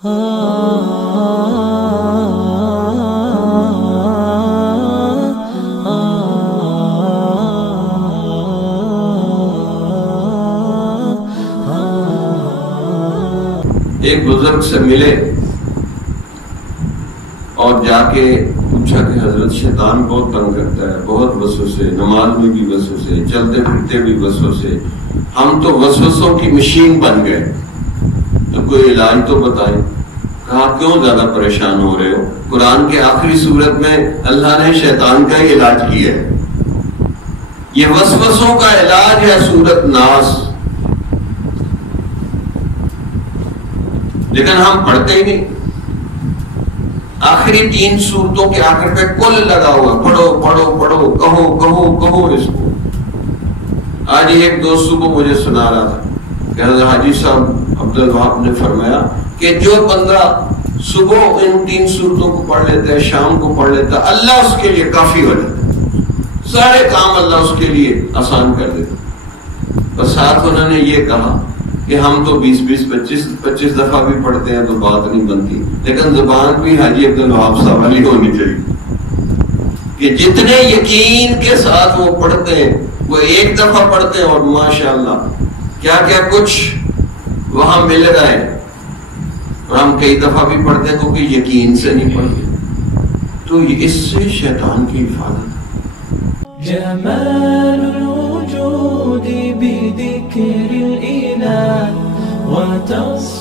ایک بزرگ سے ملے اور جا کے پوچھا کہ حضرت شیطان بہت تنگ کرتا ہے، بہت وسوسے، نماز میں بھی وسوسے، چلتے پھرتے بھی وسوسے، ہم تو وسوسوں کی مشین بن گئے، تو کوئی علاج تو بتائیں۔ کہا کیوں زیادہ پریشان ہو رہے ہو؟ قرآن کے آخری سورت میں اللہ نے شیطان کا ہی علاج کیا ہے، یہ وسوسوں کا علاج ہے سورت ناس، لیکن ہم پڑھتے ہی نہیں۔ آخری 3 سورتوں کے آخر پہ کل لگا ہوا، پڑھو پڑھو پڑھو، کہو کہو کہو اس کو۔ آج ایک دوست صبح مجھے سنا رہا تھا کہ حضرت حاجی صاحب عبدالوہاب نے فرمایا کہ جو بندہ صبح ان 3 سورتوں کو پڑھ لیتا ہے، شام کو پڑھ لیتا ہے، اللہ اس کے لیے کافی ہو جاتا ہے، سارے کام اللہ اس کے لیے آسان کر دیتا۔ اور ساتھ انہوں نے یہ کہا کہ ہم تو 20-25 دفعہ بھی پڑھتے ہیں تو بات نہیں بنتی، لیکن زبان بھی حاجی عبدالوہاب صاحب والی ہونی چاہیے کہ جتنے یقین کے ساتھ وہ پڑھتے ہیں، وہ ایک دفعہ پڑھتے ہیں اور ماشاءاللہ کیا کیا کچھ وہاں مل رہا ہے، اور ہم کئی دفعہ بھی پڑھتے ہیں کیونکہ یقین سے نہیں پڑھتے، تو اس سے شیطان کی حفاظت۔ جمال الوجود بذكر الإله وتصف